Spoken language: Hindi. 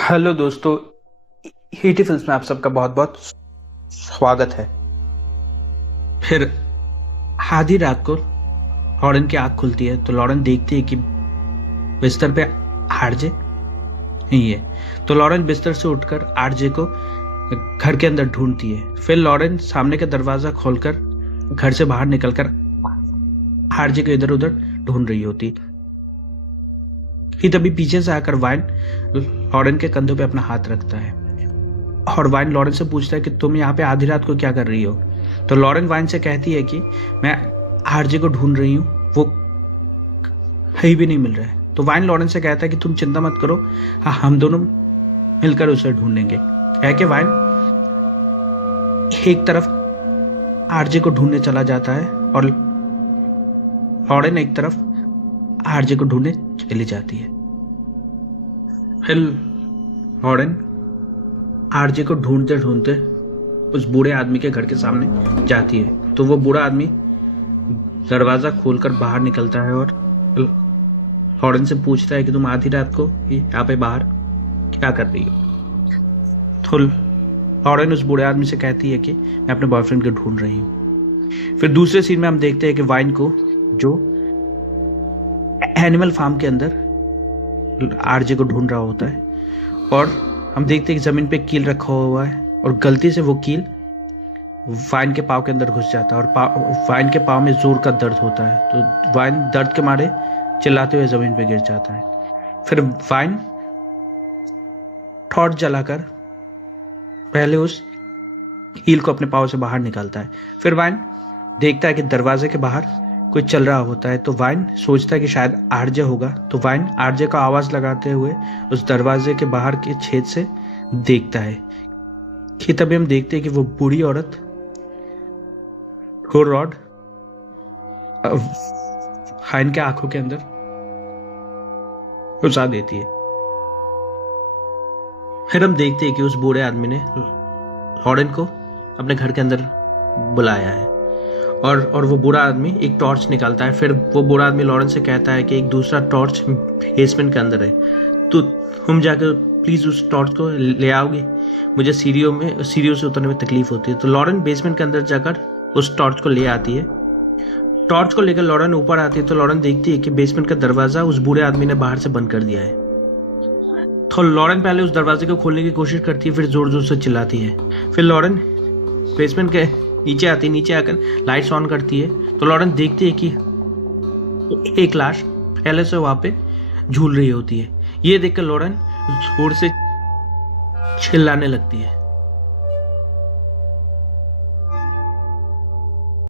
हेलो दोस्तों, हीटी फिल्म्स में आप सबका बहुत बहुत स्वागत है। फिर आधी रात को लॉरेन की आंख खुलती है तो लॉरेन देखती है कि बिस्तर पे आरजे नहीं है। तो लॉरेन बिस्तर से उठकर आरजे को घर के अंदर ढूंढती है। फिर लॉरेन सामने का दरवाजा खोलकर घर से बाहर निकलकर आरजे को इधर उधर ढूंढ रही होती कि तभी पीछे से आकर वाइन लॉरेन के कंधों पे अपना हाथ रखता है और वाइन लॉरेन से पूछता है कि तुम यहाँ पे आधी रात को क्या कर रही हो। तो लॉरेन वाइन से कहती है कि मैं आरजे को ढूंढ रही हूँ, वो कहीं भी नहीं मिल रहा है। तो वाइन लॉरेन से कहता है कि तुम चिंता मत करो, हाँ हम दोनों मिलकर उसे ढूंढेंगे। कह के वाइन एक तरफ आरजे को ढूंढने चला जाता है और लॉरेन एक तरफ आरजे को ढूंढने चली जाती है। फिर लॉरेन आरजे को ढूंढते ढूंढते उस बूढ़े आदमी के घर के सामने जाती है। तो वो बूढ़ा आदमी दरवाजा खोलकर बाहर निकलता है और लॉरेन से पूछता है कि तुम आधी रात को यहाँ पे बाहर क्या कर रही हो। तो लॉरेन उस बूढ़े आदमी से कहती है कि मैं अपने बॉयफ्रेंड को ढूंढ रही हूँ। फिर दूसरे सीन में हम देखते हैं कि वाइन को जो एनिमल फार्म के अंदर आरजे को ढूंढ रहा होता है और हम देखते हैं कि जमीन पे कील रखा हुआ है और गलती से वो कील वाइन के पाँव के अंदर घुस जाता है और वाइन के पाँव में जोर का दर्द होता है। तो वाइन दर्द के मारे चिल्लाते हुए जमीन पे गिर जाता है। फिर वाइन टॉर्च जलाकर पहले उस कील को अपने पाँव से बाहर निकालता है। फिर वाइन देखता है कि दरवाजे के बाहर कोई चल रहा होता है। तो वाइन सोचता है कि शायद आरजे होगा। तो वाइन आरजे का आवाज लगाते हुए उस दरवाजे के बाहर के छेद से देखता है कि तभी हम देखते हैं कि वो बूढ़ी औरत वो रॉड वाइन के आंखों के अंदर घुसा देती है। फिर हम देखते हैं कि उस बूढ़े आदमी ने लॉरेन को अपने घर के अंदर बुलाया है और वो बूढ़ा आदमी एक टॉर्च निकालता है। फिर वो बूढ़ा आदमी लॉरेन से कहता है कि एक दूसरा टॉर्च बेसमेंट के अंदर है, तो तुम जाकर प्लीज़ उस टॉर्च को ले आओगे, मुझे सीढ़ियों से उतरने में तकलीफ होती है। तो लॉरेन बेसमेंट के अंदर जाकर उस टॉर्च को ले आती है। टॉर्च को लेकर लॉरेन ऊपर आती है तो लॉरेन देखती है कि बेसमेंट का दरवाज़ा उस बूढ़े आदमी ने बाहर से बंद कर दिया है। तो लॉरेन पहले उस दरवाजे को खोलने की कोशिश करती है, फिर ज़ोर ज़ोर से चिल्लाती है। फिर लॉरेन बेसमेंट के नीचे आती है, नीचे आकर लाइट्स ऑन करती है तो लॉरेन देखती है कि एक लाश पहले से वहां पे झूल रही होती है। ये देखकर लॉरेन जोर से चिल्लाने लगती है।